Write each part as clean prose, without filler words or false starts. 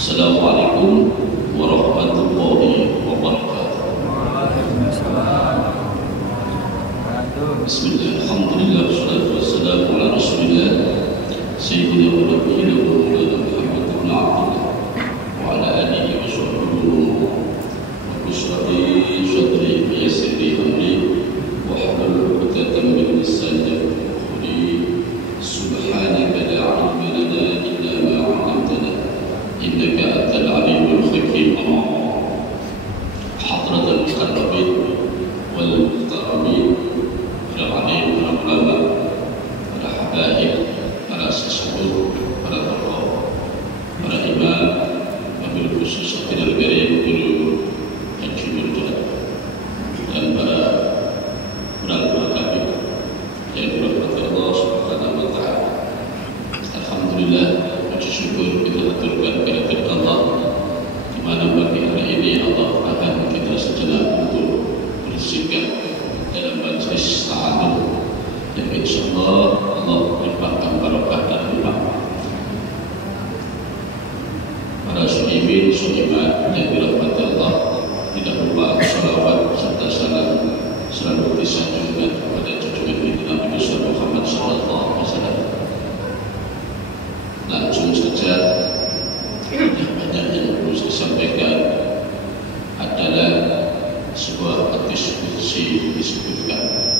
Assalamualaikum warahmatullahi wabarakatuh. Bismillah, alhamdulillah, wassalatu wassalamu ala rasulillah Sayyidina wa nabiyina wa maulana Muhammad ibn Abdullah wa ala alihi wa sahbihi wa bishrah sadri wa yassir li amri wa hlul 'uqdatam min lisani yafqahu qawli. Subhanaka la 'ilma lana illa ma 'allamtana innaka antal 'alimul hakim. Hadratul muqarrabin wal muhtaramin, para alim, para ulama, para habaib, para sesepuh, para tokoh, para imam, wabil khusus Abdul Karim Guru Haji Nurjan, dan para orang tua kami yang dirahmati Allah Subhanahu wa taala. Alhamdulillah, puji syukur kita aturkan kehadirat Allah di mana pagi hari ini Allah akan kita sejenak untuk bersikap dalam majlis ta'alum yang insyaallah Allah limpahkan barokah dan rahmat. Para muslimin muslimat yang dirahmati Allah, tidak lupa salawat serta salam selalu disanjungkan kepada junjungan Nabi besar Muhammad sallallahu alaihi wasallam. Langsung saja, yang banyak yang perlu saya sampaikan adalah sebuah hadis qudsi disebutkan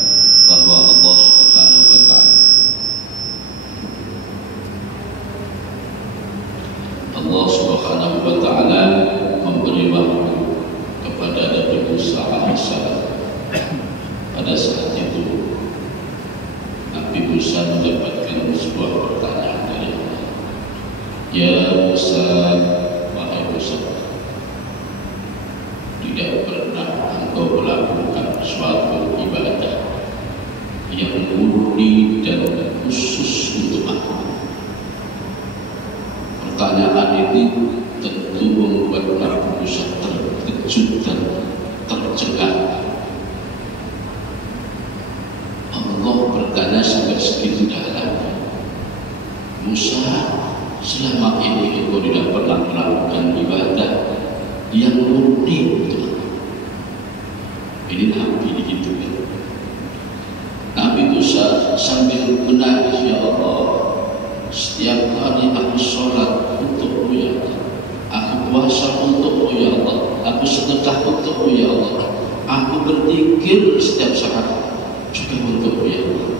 bahwa Allah Subhanahu wa taala memberi wahyu kepada Nabi Musa alaihissalam. Pada saat itu Nabi Musa mendapatkan sebuah pertanyaan dari Allah. Ya Musa, wahai Musa, tidak pernah engkau melakukan suatu ibadah yang murni dan khusus untuk aku? Pertanyaan ini tentu membuat Nabi Musa terkejut dan tercengang. Allah bertanya sampai segitu dalam. Musa, selama ini engkau tidak pernah melakukan ibadah yang murni untuk aku. Ini Nabi digitukan. Nabi Musa sambil menangis, ya Allah, setiap kali aku sholat untukmu ya Allah, aku puasa untukmu ya Allah, aku sedekah untukmu ya Allah, aku berzikir setiap saat juga untukmu ya Allah.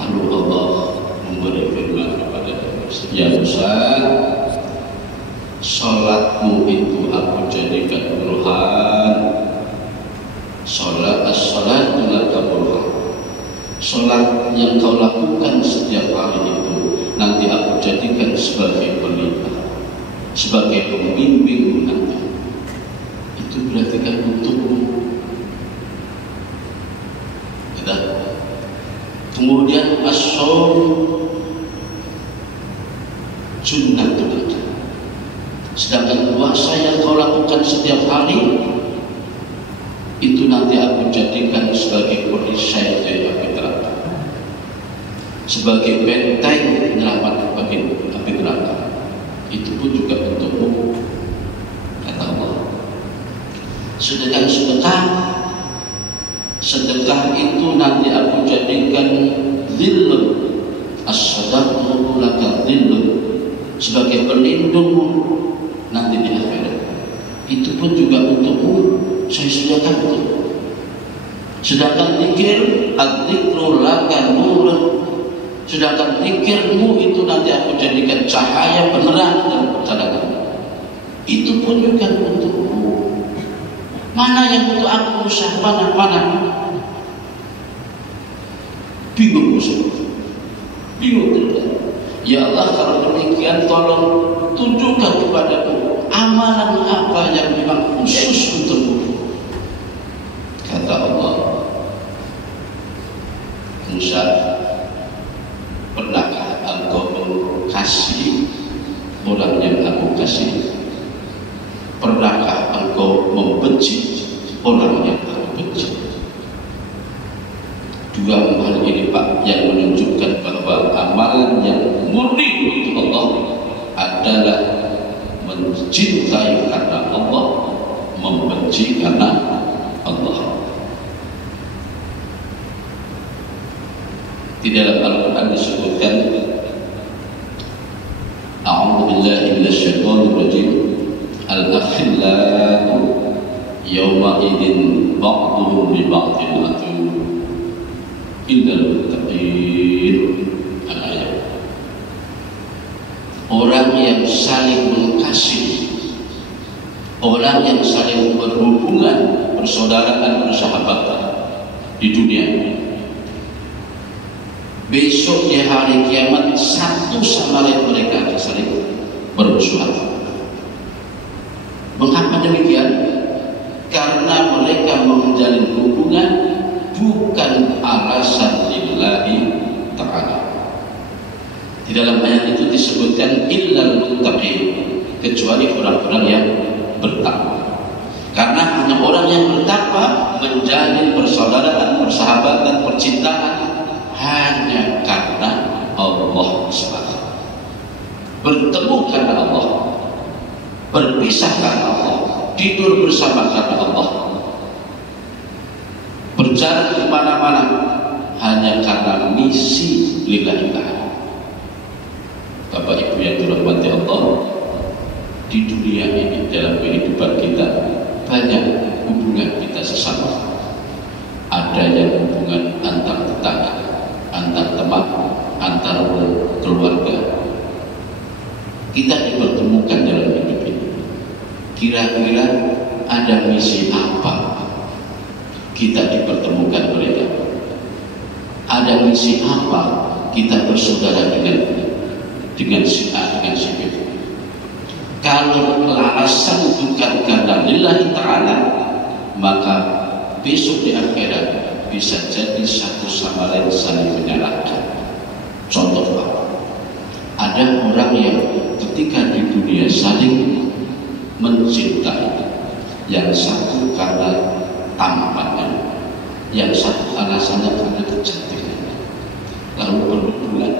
Lalu Allah memberi firman kepada Musa, ya Musa, sholatmu itu aku jadikan burhan. As-sholatu laka burhan. Sholat yang kau lakukan setiap hari itu nanti aku jadikan sebagai pelita, sebagai pembimbing nanti. Itu berarti kan untukmu. Kemudian as-shaum junnatul laka. Sedangkan puasa yang kau lakukan setiap hari itu nanti aku jadikan sebagai perisai dari api neraka, sebagai benteng penyelamat bagi api neraka. Itu pun juga untukmu, kata Allah. Sedangkan sedekah itu nanti aku jadikan dhillun, as-sadaqatu laka dhillun, sebagai pelindungmu nanti di akhirat. Itu pun juga untukmu, saya sediakan itu. Sedangkan zikir, adzikru laka nurun, sedangkan zikirmu itu nanti aku jadikan cahaya penerang dalam perjalanan. Itu pun juga untukmu. Mana yang untuk aku, Musa? Mana? Bingung Musa, bingung tidak? Ya Allah, kalau demikian tolong tunjukkan kepadaku amalan apa yang memang khusus untukmu. Kata Allah, Musa, pernahkah engkau mengasihi orang yang aku kasih? Pernahkah engkau membenci orang yang aku benci? Dua hal ini Pak yang menunjukkan bahwa amalan yang murni untuk Allah adalah mencintai karena Allah, membenci karena Allah. Di dalam Al-Quran disebutkan, A'udzu billahi minasyaitonir rajim, al-akhillau yawma idzin ba'dhum li ba'dhin adu illal muttaqin. Al-ayat. Orang yang saling mengasihi, orang yang saling berhubungan, persaudaraan, persahabatan di dunia, besok di hari kiamat satu sama lain mereka akan saling bermusuhan. Mengapa demikian? Karena mereka menjalin hubungan bukan alasan lillahi ta'ala. Di dalam ayat itu disebutkan illal muttaqin, kecuali orang-orang yang bertakwa. Karena hanya orang yang bertakwa menjalin persaudaraan, persahabatan, percintaan hanya karena Allah SWT. Bertemu karena Allah, berpisah karena Allah, tidur bersama karena Allah, berjalan kemana-mana hanya karena misi lillahi ta'ala. Bapak Ibu yang dirahmati Allah, di dunia ini, dalam kehidupan kita, banyak hubungan kita sesama. Ada yang hubungan antar tetangga, antar teman, antar keluarga. Kita dipertemukan dalam hidup ini. Kira-kira ada misi apa kita dipertemukan mereka? Ada misi apa kita bersaudara dengan si A, dengan si B? Kalau alasan bukan karena lillahi ta'ala, maka besok di akhirat bisa jadi satu sama lain saling menyalahkan. Contoh apa? Ada orang yang ketika di dunia saling mencintai, yang satu karena tampannya, yang satu alasannya karena kecantikan, lalu berhubungan,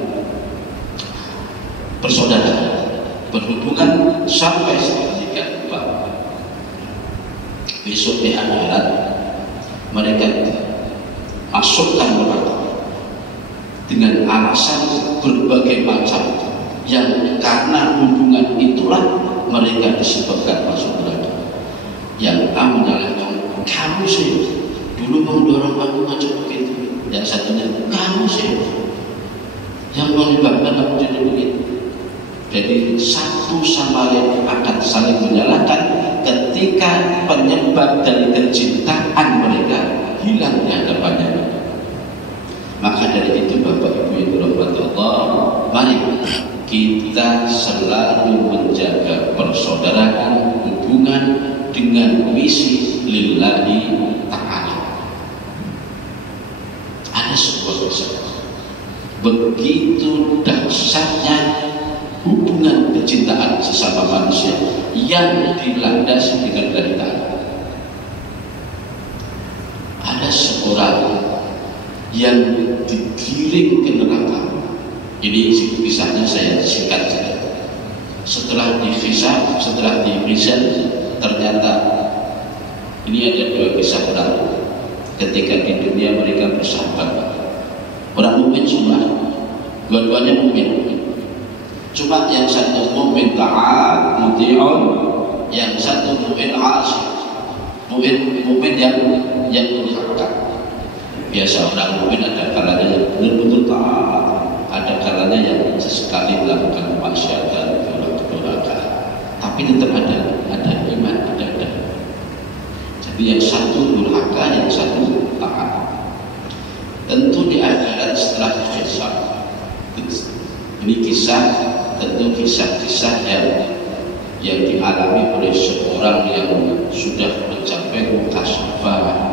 persaudaraan, berhubungan sampai sedemikian rupa. Besok di akhirat mereka masukkan neraka dengan alasan berbagai macam, yang karena hubungan itulah mereka disebabkan masuk neraka. Yang A menyalahkan, kamu sih dulu mendorong aku macam begitu. Yang satunya, kamu sih yang menyebabkan aku jadi begitu. Jadi satu sama lain akan saling menyalahkan ketika penyebab dari kecintaan mereka hilang di hadapannya. Maka dari itu Bapak Ibu yang dirahmati Allah, mari kita selalu menjaga persaudaraan, hubungan dengan misi lillahi ta'ala. Ada sebuah kisah, begitu dahsyatnya hubungan kecintaan sesama manusia yang dilandasi dengan lillahi ta'ala. Ada seorang yang digiring ke neraka. Ini kisahnya saya singkat saja. Setelah dihisab, setelah dihisab, ternyata ini ada dua kisah orang ketika di dunia mereka bersahabat. Orang mukmin semua, dua-duanya mukmin. Cuma yang satu mukmin taat, muti'un, yang satu mukmin asih, mukmin yang durhaka. Biasa orang mukmin ada kalanya yang betul-betul taat, ada kalanya yang sesekali melakukan maksiat dan durhaka, tapi tetap ada iman, ada. Jadi yang satu durhaka, yang satu taat. Tentu di akhirat setelah hisab, ini kisah, tentu kisah-kisah yang dialami oleh seorang yang sudah mencapai mukasyafah.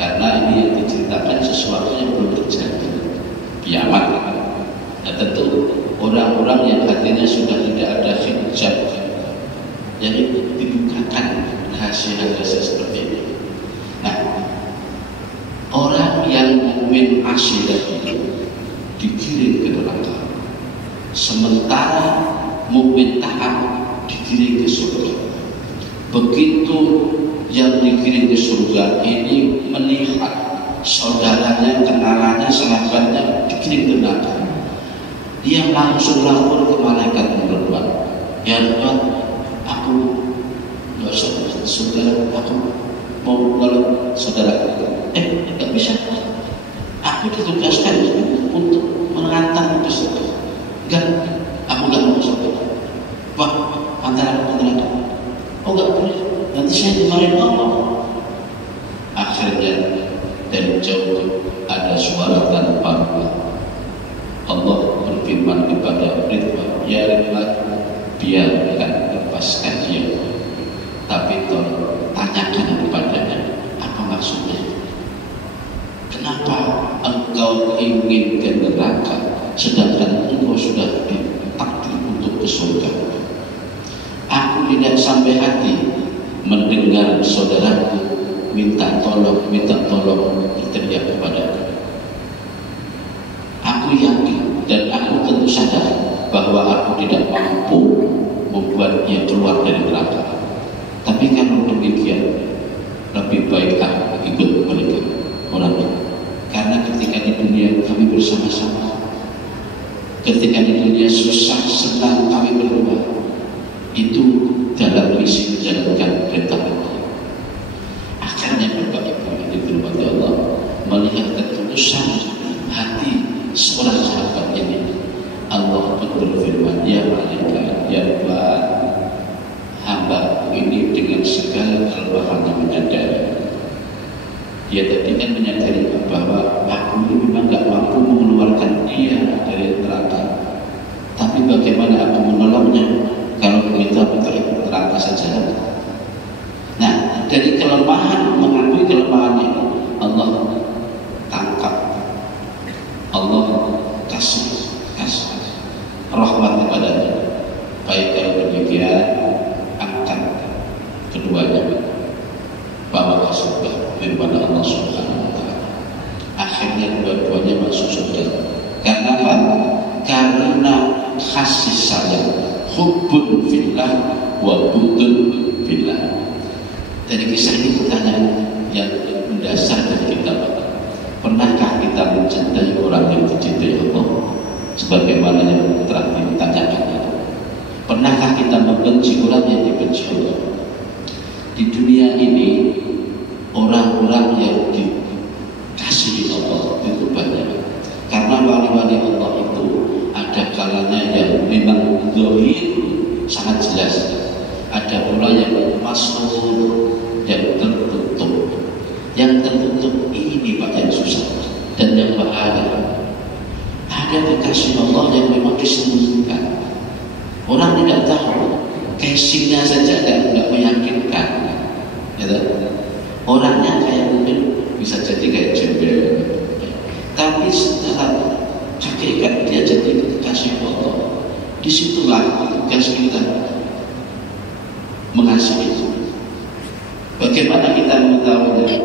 Karena ini yang diceritakan sesuatu yang belum terjadi, kiamat. Nah tentu orang-orang yang hatinya sudah tidak ada hijab, jadi dibukakan rahasia-rahasia seperti ini. Nah, orang yang mukmin asli itu dikirim ke neraka, sementara mukmin taat digiring ke surga. Begitu yang digiring ke surga ini melihat saudaranya, kenalannya, sahabatnya digiring ke neraka, dia langsung lapor ke malaikat Tuhan. Ya Tuhan, aku nggak usah saudara, aku mau nolong saudara. Nggak bisa. Aku ditugaskan untuk mengantar ke surga. Enggak, aku nggak mau surga. Wah, antara aku ke neraka. Oh nggak boleh. Nanti saya dimarahin Allah. Akhirnya dari jauh ada suara tanpa ruang. Allah berfirman kepada Ridwan, ya Ridwan, biarkan, lepaskan dia, tapi tolong tanyakan kepadanya apa maksudnya. Kenapa engkau ingin ke neraka sedangkan engkau sudah ditakdir untuk ke surga? Aku tidak sampai hati mendengar saudaraku minta tolong berteriak kepadaku. Aku yakin dan aku tentu sadar bahwa aku tidak mampu membuat dia keluar dari neraka. Tapi kalau demikian, lebih baik aku ikut mereka orangnya. Karena ketika di dunia kami bersama-sama, ketika di dunia susah senang kami berdua, itu dalam misi menjalankan perintah Allah. Akhirnya Bapak Ibu yang dirahmati Allah, melihat ketulusan hati seorang sahabat ini, Allah pun berfirman, ya malaikat, ya Tuhan, hamba ini dengan segala kelemahannya menyadari. Dia tadi kan menyadari bahwa aku ini memang gak mampu mengeluarkan dia dari neraka. Tapi bagaimana aku menolongnya kalau begitu aku neraka saja? Nah, dari kelemahan, mengakui kelemahannya, Allah tangkap, Allah kasih rahmat kepadanya. Baik kalau demikian, angkat keduanya, bawa ke surga daripada Allah Subhanahu wa Ta'ala. Akhirnya dua-duanya masuk surga. Karena apa? Karena kasih sayang, hubbun fillah wa budun fillah. Dari kisah ini pertanyaan yang mendasar dari kita, pernahkah kita mencintai orang yang dicintai Allah sebagaimana yang telah ditanyakan itu? Pernahkah kita membenci orang yang dibenci Allah? Di dunia ini orang-orang yang dikasihi Allah itu banyak. Karena wali-wali Allah itu ada kalanya yang memang zahir sangat jelas, ada pula yang masnun, yang tertutup. Yang tertutup ini Pak yang susah dan yang bahaya. Ada kekasih Allah yang memang disembunyikan, orang tidak tahu, casingnya saja tidak meyakinkan, ya, orangnya kayak mungkin bisa jadi kayak jembel, tapi setelah hakikat dia jadi kekasih Allah. Disitulah tugas kita mengasihi. Bagaimana kita mengetahuinya?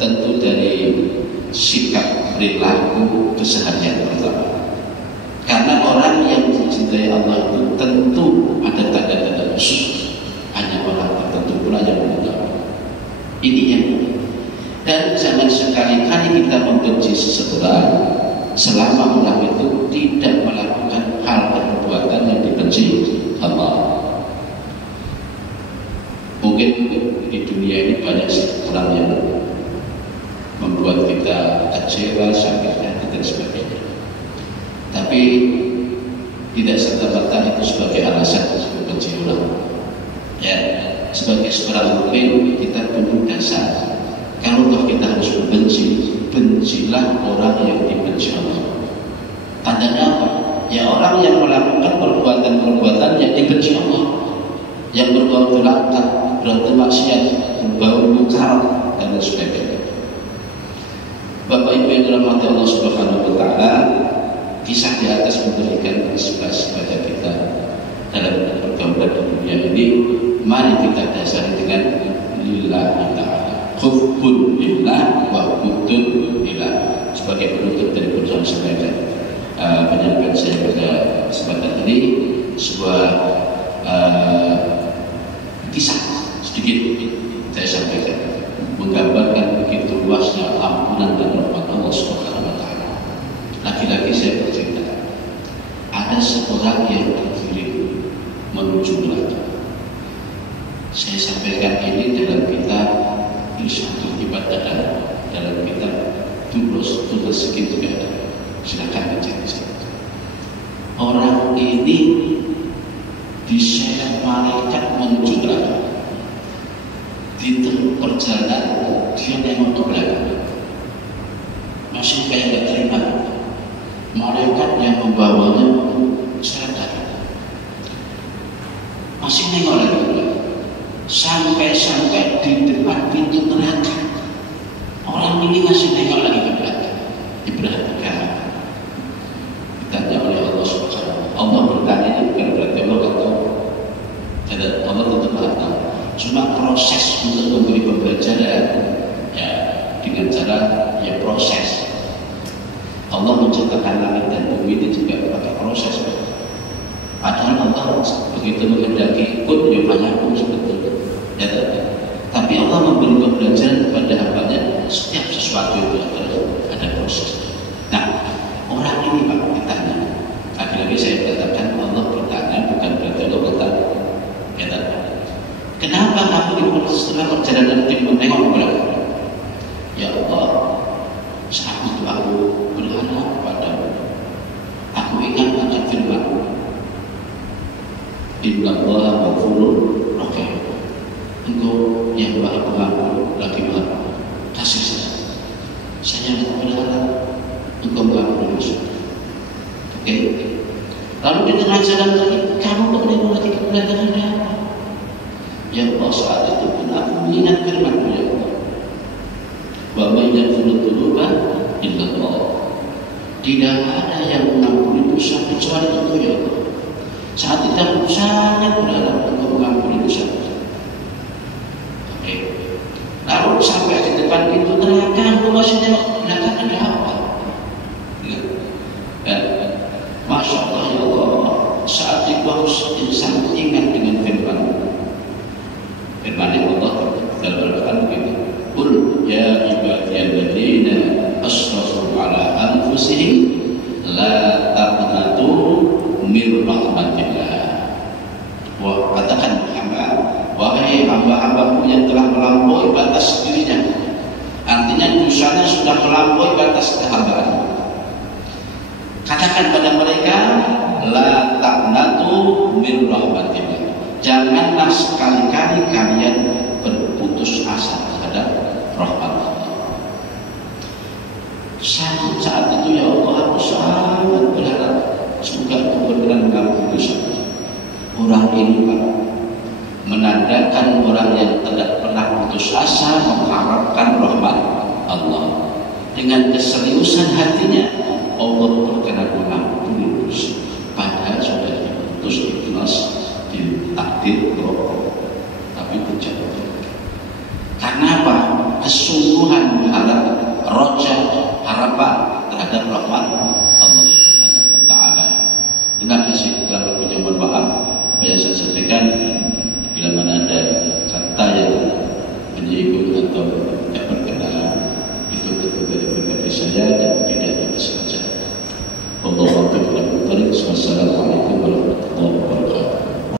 Tentu dari sikap perilaku keseharian pertama. Karena orang yang dicintai Allah itu tentu ada tanda-tanda khusus. Hanya orang tertentu pula yang mengetahui. Ini yang. Dan jangan sekali-kali kita membenci seseorang selama orang itu tidak melakukan hal dan perbuatan yang dibenci Allah. Mungkin di dunia ini banyak orang yang membuat kita kecewa, sakit hati dan sebagainya. Tapi tidak serta-merta itu sebagai alasan untuk membenci orang. Ya, sebagai seorang mukmin kita punya dasar. Kalau kita harus membenci, bencilah orang yang dibenci Allah. Tandanya apa? Ya orang yang melakukan perbuatan-perbuatan yang dibenci Allah, yang berbau durhaka, berarti maksiat, berbau mungkar dan sebagainya. Bapak Ibu yang dirahmati Allah Subhanahu wa Ta'ala, kisah di atas memberikan inspirasi pada kita dalam pergaulan di dunia ini. Mari kita dasari dengan lillahi ta'ala, hubbun lillah wa budun lillah. Sebagai penutup dari perjuangan saya dan penyampaian saya pada kesempatan ini, sebuah kisah sedikit saya sampaikan, menggambarkan begitu luasnya ampunan dan rahmat Allah Subhanahu wa taala. Lagi-lagi saya bercerita, ada seorang yang terkirim menuju neraka. Saya sampaikan ini dalam kitab Irsyadul Ibadah, dalam kitab Tulos segitu juga. Silakan dicari. Orang ini diseret malaikat menuju neraka. Di perjalanan dia nengok ke belakang, masih kayak gak terima. Malaikat yang membawanya sadar, masih nengok lagi ke belakang, sampai di depan pintu neraka. Orang ini masih nengok lagi ke belakang. Diperhatikan, ditanya oleh Allah Subhanahu. Allah bertanya bukan berarti Allah gak tahu. Allah tetap tahu. Cuma proses untuk memberi pembelajaran ya dengan cara ya proses. Allah menciptakan langit dan bumi itu juga pakai proses. Padahal Allah begitu menghendaki pun ya banyak pun sebetulnya. Ya, tapi Allah memberi pembelajaran kepada hambanya. Setiap sesuatu itu ada proses. Nah, orang ini Pak ditanya. Lagi-lagi saya katakan Allah bertanya bukan berarti Allah bertanya. Kenapa kamu setelah perjalanan itu menengok ke belakang? Ya Allah, saat itu aku berharap padamu. Aku ingat akan firman-Mu. Innallaha ghafurur rahim. Engkau yang Maha Pengampun lagi Maha Kasih sayang. Saya berharap Engkau mengampuni dosa. Oke. Lalu di tengah jalan tadi, kamu kok menengok lagi ke belakang ada apa? Ya Allah, saat itu pun aku mengingat firman-Mu ya Allah. Wa may yaghfiru dzunuba illa Allah. Tidak ada yang mengampuni dosa kecuali Engkau ya Allah. Saat itu aku sangat berharap Engkau mengampuni dosa. Oke. Lalu sampai di depan pintu neraka, aku masih tengok belakang ada apa? Ya. Masya Allah ya Allah. Saat itu aku sangat ingat dengan firman-Mu. Firman Allah dalam Al-Quran begini, Qul ya ibadiyalladzina asrafu ala anfusihim la taqnatu min rahmatillah. Wah, katakan Muhammad, wahai hamba-hambaku yang telah melampaui batas dirinya. Artinya dosanya sudah melampaui batas kehambaan. Katakan pada mereka, la taqnatu min rahmatillah. Janganlah sekali-kali kalian berputus asa terhadap rahmat Allah. Saat itu ya Allah, aku sangat berharap semoga Engkau berkenan mengampuni dosa. Orang ini Pak menandakan orang yang tidak pernah putus asa mengharapkan rahmat Allah. Dengan keseriusan hatinya Allah berkenan mengampuni dosa. Padahal sudah diputus ikhlas takdir rokok, tapi terjadi. Karena apa? Kesungguhan harap, roja, harapan terhadap rahmat Allah Subhanahu wa taala. Terima kasih kalau punya mohon maaf apa yang saya sampaikan. Bila mana ada kata yang menyinggung atau